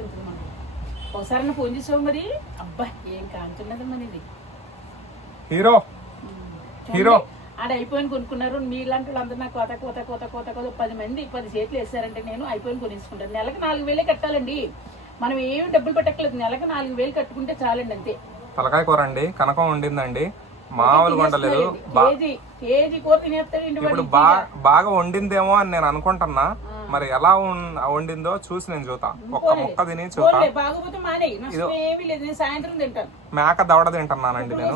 మనం ఒకసారి నా ఫోన్ చేసావు మరి? అబ్బా ఏం కాంతున్నది మరి ఇది? Hero hero. ఆడ అయిపోయిన కొనుక్కున్నారు. మీలాంటి వాళ్ళందరూ నాకు కోత కోత కోత కోత కోత పది మంది పది చేతులు వేసారంటే నేను అయిపోయిన కొనేసుకుంటాను. నెలకు నాలుగు వేలే కట్టాలండి. మనం ఏమి డబ్బులు పెట్టక్కర్లేదు. నెలకు నాలుగు వేలు కట్టుకుంటే చాలండి అంతే. తలకాయ కూర అండి కనకం వండిందండి. మామూలుగా వండలేదు. బా- కేజీ కేజీ కూర తినేస్తాడు ఇప్పుడు బాగా వండిందేమో అని నేను అనుకుంటున్నా. మరి ఎలా వండిందో చూసి నేను చూతా. ఒక్క ముక్క తిని చూతా. మేక దవడ తింటున్నానండి నేను.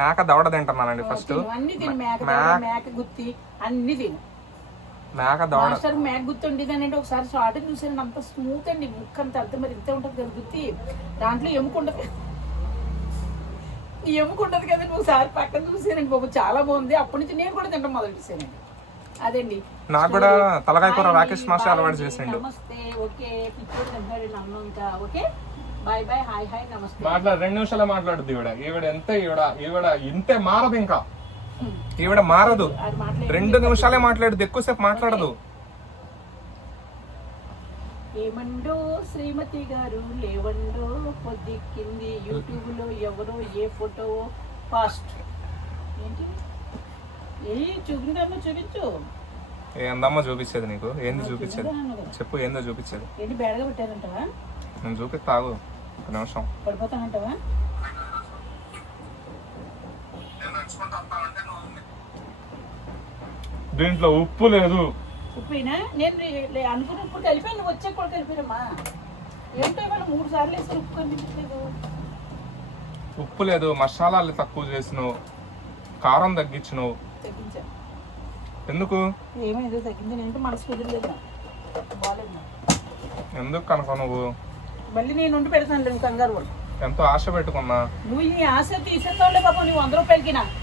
మేక దవడ తింటున్నానండి ఫస్ట్. మేక గుత్తి అన్ని తిను. మేక దవడ. మేక గుత్తి ఉండేదని అంటే ఒకసారి షార్ట్ చూసాను అంత స్మూత్ అండి. ముక్క అంత అంత. మరి ఇంత ఉంటుంది కదా గుత్తి. దాంట్లో ఎముక ఉండదు. ఈ ఉండదు కదండి ఒకసారి పక్కన చూసానండి బాబు చాలా బాగుంది. అప్పటి నుంచి నేను కూడా తింటాం మొదలు చేశానండి అదండి నాకు కూడా తలకాయ కూర రాకేష్ మాస్టర్ అలవాటు చేసిండు. నమస్తే. ఓకే పిచ్చోడు తింటాడు అన్నం ఇంకా. Okay? Bye bye hi hi నమస్తే. మాట్లాడు రెండు నిమిషాలే మాట్లాడుద్ది ఈవిడ. ఈవిడ ఎంత ఈవిడ ఈవిడ ఇంతే మారదు ఇంకా. ఈవిడ మారదు. రెండు నిమిషాలే మాట్లాడుద్ది ఎక్కువసేపు మాట్లాడదు. ఏమండో శ్రీమతి గారు లేవండో పొద్దుక్కింది యూట్యూబ్లో ఎవరో ఏ ఫోటో ఫాస్ట్. ఏంటి? ఏ చూపించాను చూపించు. ఏందమ్మా చూపించేది నీకు? ఏంది చూపించేది? కదా. చెప్పు ఏందో చూపించేది? ఏంటి బేడగా పెట్టారంటావా? నేను చూపిస్తాగు ఒక నిమిషం. పడిపోతానంటావా? దీంట్లో ఉప్పు లేదు. ఉప్పినా నేను లే- అనుకున్నప్పుడు కలిపాను నువ్వు వచ్చే కూడా కలిపారమ్మా ఏంటో ఇవాళ మూడు సార్లు వేసి ఉప్పు కనిపించలేదు ఉప్పు లేదు మసాలాలు తక్కువ చేసినావు కారం తగ్గించినావు. తగ్గించాను ఎందుకు? ఏమైందో తగ్గింది. నేను మనసు కుదిరలేదు. బాగాలేదు. ఎందుకు కనుక నువ్వు? మళ్ళీ నేను ఉండి పెడతాను కంగారు వాళ్ళు ఎంతో ఆశ పెట్టుకున్నా. నువ్వు ఈ ఆశ తీసేస్తావులే బాబు నువ్వు వంద రూపాయలకి నా ఏడోకో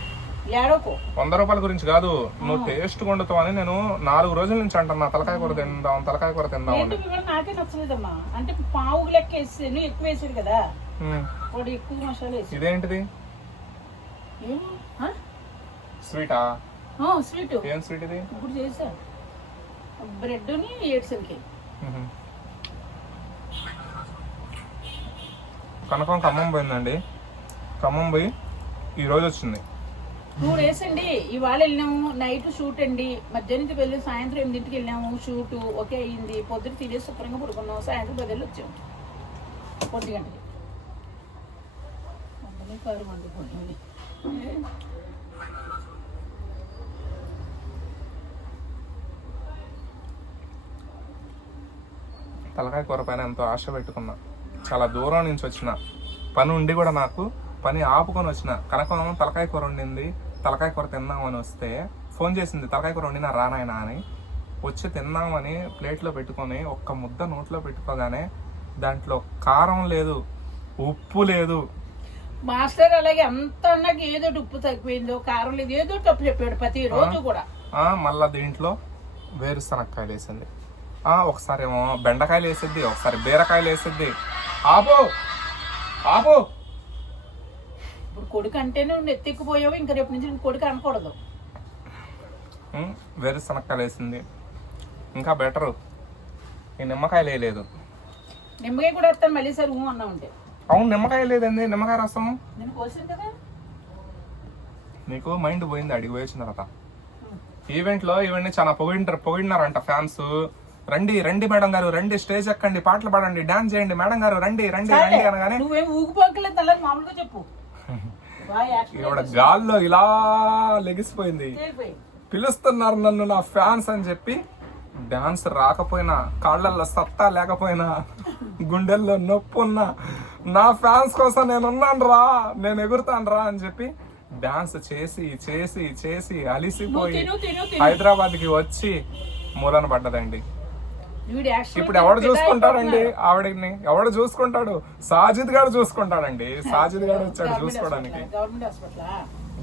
వంద రూపాయల గురించి కాదు. నువ్వు టేస్ట్ వండుతావు అని నేను నాలుగు రోజుల నుంచి అంటున్నా. తలకాయ కూర తిందాం తలకాయ కూర తిందాం నాకే నచ్చలేదమ్మా. అంటే పావు లెక్క వేసాను ఎక్కువ వేసాడు కదా. వాడు ఎక్కువ మసాలా ఇదేంటిది? స్వీటా? స్వీట్. ఏం స్వీట్ ఇది? ఇప్పుడు చేసా బ్రెడ్ని ఏడ్సరికి ఉహు. కనకం ఖమ్మం పోయిందండి. ఖమ్మం పోయి ఈ రోజు వచ్చింది. టూ డేస్ అండి. ఇవాళ వెళ్ళినాము. నైట్ షూట్ అండి. మధ్యాహ్నం నుంచి వెళ్ళి సాయంత్రం ఎనిమిదింటికి వెళ్ళాము షూట్ ఓకే అయ్యింది పొద్దున తినేసి శుభ్రంగా పడుకున్నాము. సాయంత్రం పదేళ్ళు వచ్చాము. పొద్దు గంటకి. అబ్బనే కారు మండిపోతుంది. తలకాయ కూర పైన ఎంతో ఆశ పెట్టుకున్నా. చాలా దూరం నుంచి వచ్చిన. పని ఉండి కూడా నాకు పని ఆపుకొని వచ్చిన. కనకం తలకాయ కూర వండింది. తలకాయ కూర తిందామని వస్తే ఫోన్ చేసింది తలకాయ కూర వండినా రానాయనా అని. వచ్చి తిందామని ప్లేట్లో పెట్టుకొని ఒక్క ముద్ద నోట్లో పెట్టుకోగానే దాంట్లో కారం లేదు ఉప్పు లేదు. మాస్టర్ అలాగే అంత నాకు ఏదో ఉప్పు తగ్గిపోయిందో కారం లేదు ఏదో తప్పు చెప్పాడు ప్రతి రోజు కూడా. మళ్ళా దీంట్లో వేరుశనక్కాయలు వేసింది. ఒకసారి ఏమో బెండకాయలు వేసిద్ది ఒకసారి బీరకాయలు వేసిద్ది. ఆపు! ఆపు! కొడుకు అంటేనే నువ్వు ఎత్తెక్కిపోయావు ఇంకా రేపు నుంచి నువ్వు కొడుకు అనకూడదు. వేరుశనక్కాయలు వేసింది. ఇంకా బెటరు. ఈ నిమ్మకాయలు వేయలేదు నిమ్మకాయ కూడా వేస్తాను మళ్ళీ సార్ ఊ అన్నా ఉంటే. అవును నిమ్మకాయ లేదండి. నిమ్మకాయ రసం. నేను కోసాను కదా? నీకు మైండ్ పోయింది అడిగి పోయి వచ్చిన తర్వాత. ఈవెంట్లో ఈవెంట్ చాలా పొగిడినారు పొగిడినారంట ఫ్యాన్స్. రండి రండి మేడం గారు రండి స్టేజ్ ఎక్కండి పాటలు పాడండి డాన్స్ చేయండి మేడం గారు రండి రండి రండి అనగానే నువ్వేం ఊగిపోకలేదు మామూలుగా చెప్పు. ఈవిడ గాల్లో ఇలా లెగిసిపోయింది. పిలుస్తున్నారు నన్ను నా ఫ్యాన్స్ అని చెప్పి డాన్స్ రాకపోయినా కాళ్ళల్లో సత్తా లేకపోయినా గుండెల్లో నొప్పి ఉన్నా నా ఫ్యాన్స్ కోసం నేను ఉన్నాను రా నేను ఎగురుతాను రా అని చెప్పి డాన్స్ చేసి చేసి చేసి అలిసిపోయి తిను తిను తిను హైదరాబాద్కి వచ్చి మూలన పడ్డదండి. ఇప్పుడు ఎవడు చూసుకుంటాడండి? ఆవిడని. ఎవడు చూసుకుంటాడు? సాజిద్ గారు చూసుకుంటాడండి. సాజిద్ గారు వచ్చాడు చూసుకోవడానికి.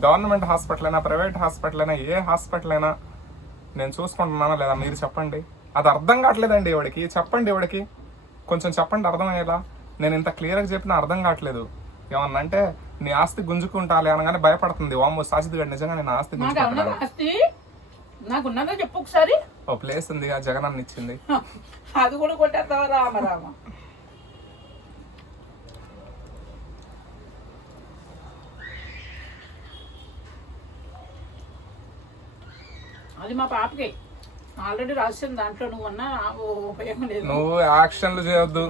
Government hospital? అయినా ప్రైవేట్ హాస్పిటల్ అయినా ఏ హాస్పిటల్ అయినా నేను చూసుకుంటున్నానా లేదా? మీరు చెప్పండి. అది అర్థం కావట్లేదండి ఇవిడికి చెప్పండి ఇవిడికి కొంచెం చెప్పండి అర్థమయ్యేలా. నేను ఇంత క్లియర్గా చెప్పినా అర్థం కావట్లేదు. ఏమన్నా అంటే నీ ఆస్తి గుంజుకుంటాలి అనగానే భయపడుతుంది. వామ్మో సాజిద్ గారు నిజంగా నేను ఆస్తి గుంజుకుంటాను నాకు ఉన్నదో చెప్పు ఒకసారి. ఓ ప్లేస్ ఉంది ఆ జగన్ అన్న ఇచ్చింది. అది కూడా కొట్టేస్తావా రామ రామ? అది మా పాపకి. ఆల్రెడీ రాసింది దాంట్లో నువ్వు అన్నా ఉపయోగం లేదు. నువ్వు యాక్షన్లు చేయొద్దు.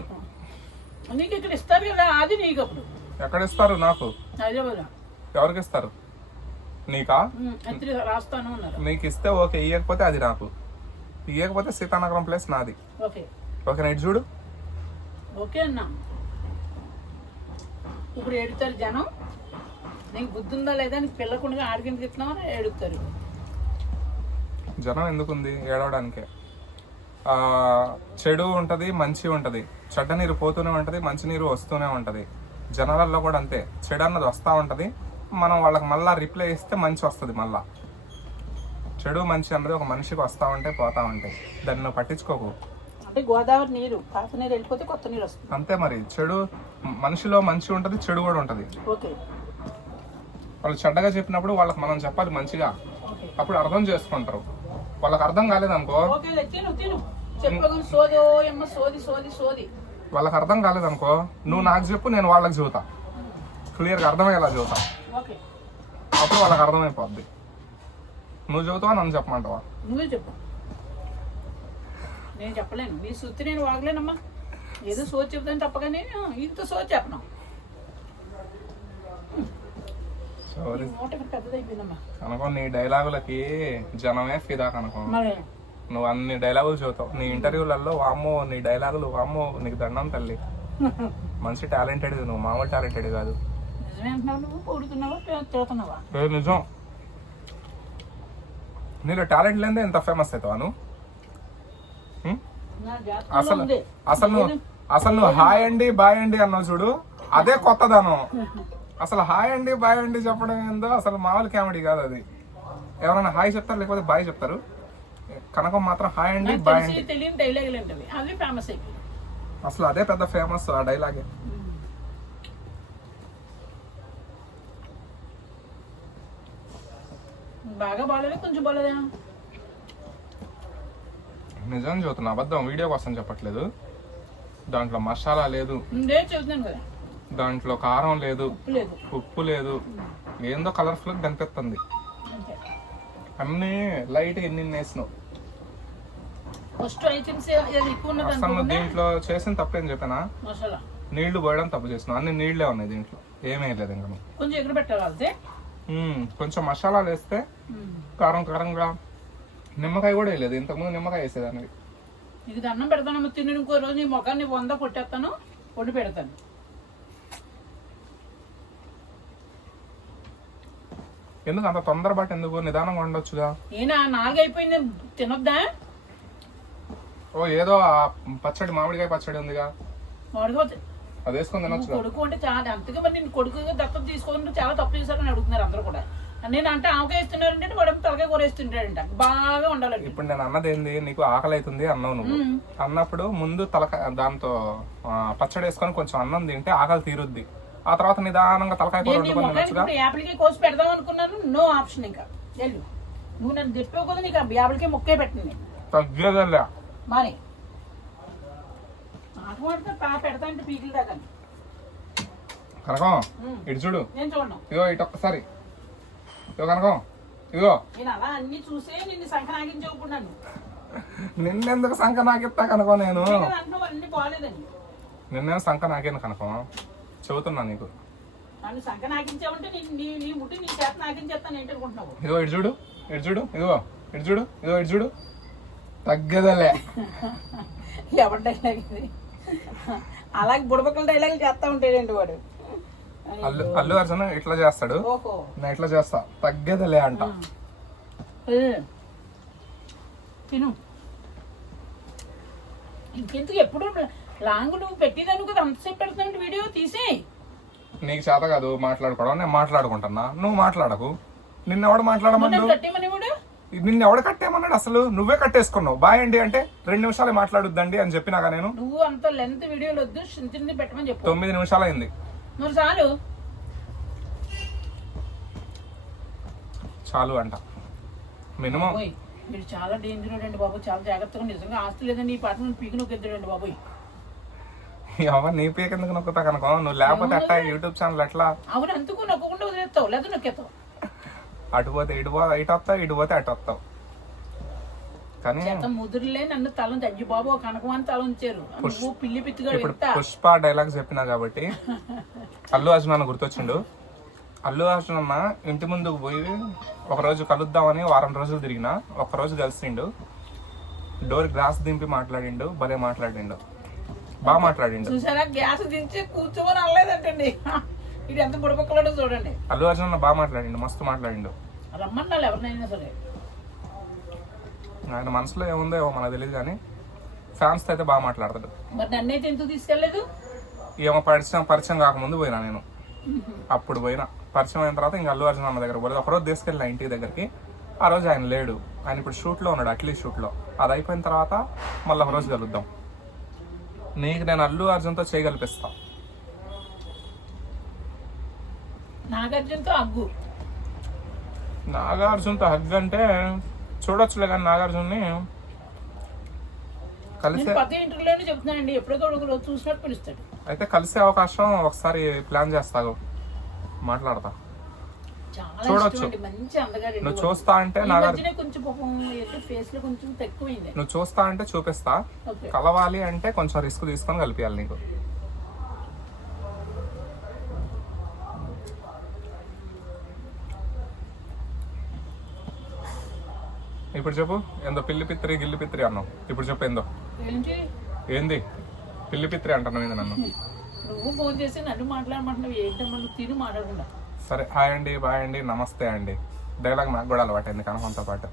నీకు ఇక్కడ ఇస్తారు కదా అది నీకు అప్పుడు. ఎక్కడ ఇస్తారు నాకు? హైదరాబాద్ ఎవరికి ఇస్తారు? నీకా? నీకు ఇస్తే ఓకే ఇయ్యకపోతే అది నాకు. ఇయ్యకపోతే సీతానగరం ప్లేస్ నాది. ఓకే. ఓకే నైట్ చూడు. ఓకే అన్నా. ఇప్పుడు ఏడుతారు జనం. నీకు బుద్ధి ఉందా లేదా? నీకు పిల్లకుండా ఆడికింది తిట్టినామని ఏడుతారు జనం ఎందుకుంది? ఏడవడానికే. చెడు ఉంటది మంచి ఉంటది. చెడ్డ నీరు పోతూనే ఉంటది మంచి నీరు వస్తూనే ఉంటది. జనాలలో కూడా అంతే. చెడు అన్నది వస్తూ ఉంటది. మనం వాళ్ళకి మళ్ళా రిప్లై ఇస్తే మంచి వస్తుంది మళ్ళా. చెడు మంచి అన్నది ఒక మనిషికి వస్తూ ఉంటే పోతా ఉంటాయి దాన్ని నువ్వు పట్టించుకోకు. అంటే గోదావరి నీరు పాత నీరు వెళ్ళిపోతే కొత్త నీరు వస్తుంది. అంతే మరి. చెడు మనిషిలో మంచి ఉంటది చెడు కూడా ఉంటది. ఓకే. వాళ్ళు చెడ్డగా చెప్పినప్పుడు వాళ్ళకి మనం చెప్పాలి మంచిగా. అప్పుడు అర్థం చేసుకుంటారు. వాళ్ళకి అర్థం కాలేదనుకో. వాళ్ళకి అర్థం కాలేదనుకో నువ్వు నాకు చెప్పు నేను వాళ్ళకి చెబుతా. క్లియర్గా అర్థమయ్యేలా ఓకే అప్పుడు వాళ్ళకి అర్థమైపోద్ది. నువ్వు చెబుతావా నన్ను చెప్పమంటావా? నువ్వే చెప్పు. నేను చెప్పలేను. నీ సుత్తి నేను వాగలేనమ్మా. ఏదో సోది చెప్తాను తప్పగానే ఇంత సోది చెప్పను. కనుకో నీ డైలాగులకి జనమే ఫిదా కనుకో. నువ్వు అన్ని డైలాగులు చదువుతావు నీ ఇంటర్వ్యూలలో వామ్మో నీ డైలాగులు వామ్మో నీకు దండం తల్లి. మంచి టాలెంటెడ్ నువ్వు మామూలు టాలెంటెడ్ కాదు. నిజమే అంటున్నావు నువ్వు పొడుతున్నావా తిడుతున్నావా ఏ నిజం. నీలో టాలెంట్ లేదే ఎంత ఫేమస్ అవుతావా నువ్వు అసలు అసలు నువ్వు అసలు నువ్వు హాయ్ అండి బాయ్ అండి అన్నావు చూడు. అదే కొత్తదనం. అసలు హాయ్ అండి బాయ్ అండి చెప్పడం ఏందో అసలు మామూలు కామెడీ కాదు అది. ఎవరైనా హాయ్ చెప్తారు లేకపోతే బాయ్ చెప్తారు? కనకం మాత్రం హాయ్ అండి బాయ్ అండి. అసలు అదే పెద్ద ఫేమస్ ఆ డైలాగే బాగా బాగాలేదు? కొంచెం బాగాలేదా? నిజం చదువుతున్నా అబద్ధం. వీడియో కోసం చెప్పట్లేదు. దాంట్లో మసాలా లేదు. నేను చెబుతున్నాను కదా. దాంట్లో కారం లేదు. ఉప్పు లేదు. ఏందో కలర్ఫుల్ కనిపిస్తుంది. అన్నీ లైట్ ఎన్ని వేసినావు? ఫస్ట్ ఐటమ్స్ అసలు దీంట్లో చేసిన తప్పేం చెప్పానా? మసాలా. నీళ్ళు పోయడం తప్పు చేసినావు. అన్ని నీళ్ళే ఉన్నాయి దీంట్లో. ఏమీ లేదు ఇంకా. కొంచెం ఎక్కడ పెట్టాలి. కొంచెం మసాలాలు వేస్తే కారం కారంగా. నిమ్మకాయ కూడా వేయలేదు. ఇంతకుముందు నిమ్మకాయ వేసేదాన్ని నీకు దండం పెడతాను తిని ఇంకో రోజు నీ ముఖాన్ని వంద కొట్టేస్తాను వండి పెడతాను. ఎందుకు అంత తొందరపాటు ఎందుకు? నిదానంగా ఉండొచ్చుగా ఈయన నాలుగు అయిపోయింది తినొద్దా? ఓ ఏదో ఆ పచ్చడి మామిడికాయ పచ్చడి ఉందిగా. వాడిపోతే అది వేసుకొని నువ్వు తినొచ్చుగా కొడుకు అంటే చాలా అంతగా మరి నేను కొడుకుగా దత్తత తీసుకోవాలంటే చాలా తప్పు చేశారని అడుగుతున్నారు అందరూ కూడా. నేను అంటే ఆవకాయ ఇస్తున్నారంటే వాడు తలకాయ కూర వేస్తుంటాడంట. బాగా ఉండాలండి ఇప్పుడు నేను అన్నది ఏంది? నీకు ఆకలి అవుతుంది అన్నావు నువ్వు. అన్నప్పుడు ముందు తలకాయ దాంతో పచ్చడి వేసుకొని కొంచెం అన్నం తింటే ఆకలి తీరుద్ది. ఆ తర్వాత నిదానంగా తలకాయ కూర వండుకొని యాపిల్కి కోసి పెడదాం అనుకున్నాను నో ఆప్షన్ ఇంకా. వెళ్ళు. నువ్వు నన్ను తిప్పావు కదా నీకు యాపిల్కి ముక్కే పెట్టింది తగ్గేదలే. మరి. పెడతా అంటే పీకిలు కనకం ఇటు చూడు. నేను చూడను. ఇగో ఇటు ఒక్కసారి. ఇగో కనకం ఇగో నేను అలా అన్ని చూసే నిన్ను సంక్రాంతించకుండా నిన్నెందుకు సంఖ నాకిస్తా కనకం నేను? అంటున్నావు అన్ని బాగాలేదని నిన్నేం సంఖ నాకేను కనకం? చెబుతున్నా నీకు. నన్ను సంఖ నాకించావంటే నీ నీ నీ ముట్టి నీ చేత నాకించేస్తాను ఏంటి అనుకుంటున్నావు? ఇదిగో ఇటు చూడు ఇటు చూడు ఇదిగో ఇటు చూడు ఇదిగో ఇటు చూడు. తగ్గదలే. ఎవరి డైలాగ్ ఇది? అలాగే బుడబక్కల డైలాగులు చేస్తా ఉంటాడండి వాడు? అల్లు అల్లు అర్జున్ ఇట్లా చేస్తాడు. నేను ఇట్లా చేస్తా. తగ్గేదలే అంట. తిను. ఇంకెందుకు ఎప్పుడు లాంగ్ నువ్వు పెట్టేదాను కదా అంతసేపు పెడుతున్నావు వీడియో తీసి. నీకు చేత కాదు మాట్లాడుకోవడం నేను మాట్లాడుకుంటున్నా. నువ్వు మాట్లాడకు. నిన్నెవడు మాట్లాడమన్నాడు? కట్టేమని కూడా నిన్ను ఎవడు కట్టేమన్నాడు అసలు? నువ్వే కట్టేసుకున్నావు. బాయ్ అండి అంటే రెండు నిమిషాలే మాట్లాడుద్దండి అని చెప్పినాగా నేను. నువ్వు అంత లెంత్ వీడియోలు వద్దు పెట్టమని చెప్పు. తొమ్మిది నిమిషాలు అయింది మరి చాలు. చాలు అంట. మినిమం. మీరు చాలా డేంజర్ అండి బాబు. చాలా జాగ్రత్తగా నిజంగా ఆస్తి లేదండి. ఈ పాట నుండి పీకి నొక్కిద్దాడండి బాబు. ఎవరు నీ పీక ఎందుకు నొక్కుతా కనుక నువ్వు లేకపోతే ఎట్టా యూట్యూబ్ ఛానల్ ఎట్లా? అవును అందుకు నొక్కకుండా వదిలేస్తావు. లేదా నొక్కేస్తావు. అటు పోతే ఇటు పో ఇటు వస్తావు ఇటు పోతే అటు వస్తావు. కానీ ముదురులే నన్ను తల ఉంచి అయ్యి బాబు కనకమాని తల ఉంచారు నువ్వు పిల్లి పిచ్చిగా ఇప్పుడు పుష్ప డైలాగ్ చెప్పినా కాబట్టి అల్లు అర్జున్ అన్న గుర్తొచ్చిండు. అల్లు అర్జున్ అన్న ఇంటి ముందుకు పోయి ఒక రోజు కలుద్దామని వారం రోజులు తిరిగిన ఒక రోజు కలిసిండు. డోర్ గ్లాస్ దింపి మాట్లాడిండు భలే మాట్లాడిండు. బాగా మాట్లాడిండు. చూసారా? గ్యాస్ దించి కూర్చోమని అనలేదంటండి. ఇది ఎంత బుడపక్కలాడో చూడండి. అల్లు అర్జున్ అన్న బాగా మాట్లాడిండు మస్తు మాట్లాడిండు. రమ్మన్నారు ఎవరినైనా సరే. ఆయన మనసులో ఏముందో ఏమో మనకు తెలియదు కానీ ఫ్యాన్స్తో అయితే బాగా మాట్లాడతాడు. మరి నన్నైతే ఎందుకు తీసుకెళ్ళలేదు? ఏమో పరిచయం పరిచయం కాకముందు పోయినా నేను. అప్పుడు పోయినా. పరిచయం అయిన తర్వాత ఇంకా అల్లు అర్జున్ అన్న దగ్గర పోలేదు. ఒకరోజు తీసుకెళ్ళిన ఇంటి దగ్గరికి. ఆ రోజు ఆయన లేడు. ఆయన ఇప్పుడు షూట్లో ఉన్నాడు అట్లీ షూట్లో. అది అయిపోయిన తర్వాత మళ్ళీ ఒక రోజు కలుద్దాం. నీకు నేను అల్లు అర్జున్తో చేయగలిపిస్తా. నాగార్జునతో అగ్గు నాగార్జున్తో హగ్ అంటే చూడొచ్చులే కానీ నాగార్జున్ని కలిసే ఇంటర్వ్యూలోనే చెప్తున్నానండి. ఎప్పుడో ఒక రోజు చూసినట్టు పిలుస్తాడు. అయితే కలిసే అవకాశం ఒకసారి ప్లాన్ చేస్తావు మాట్లాడతా. చూడొచ్చు. నువ్వు చూస్తా అంటే నువ్వు చూస్తా అంటే చూపిస్తా. కలవాలి అంటే కొంచెం రిస్క్ తీసుకొని కలిపియాలి నీకు. ఇప్పుడు చెప్పు ఏందో పిల్లి పిత్రి గిల్లి పిత్రి అన్నావు. ఇప్పుడు చెప్పు ఏందో. ఏంది? పిల్లి పిత్రి అంటున్నావు ఏంది నన్ను? నువ్వు ఫోన్ చేసి నన్ను మాట్లాడమంటున్నావు ఏంటమ్మా నువ్వు తిని మాట్లాడకుండా? సరే హాయ్ అండి బాయ్ అండి నమస్తే అండి. డైలాగ్ నాకు కూడా అలవాటైంది కనకంతో పాటు.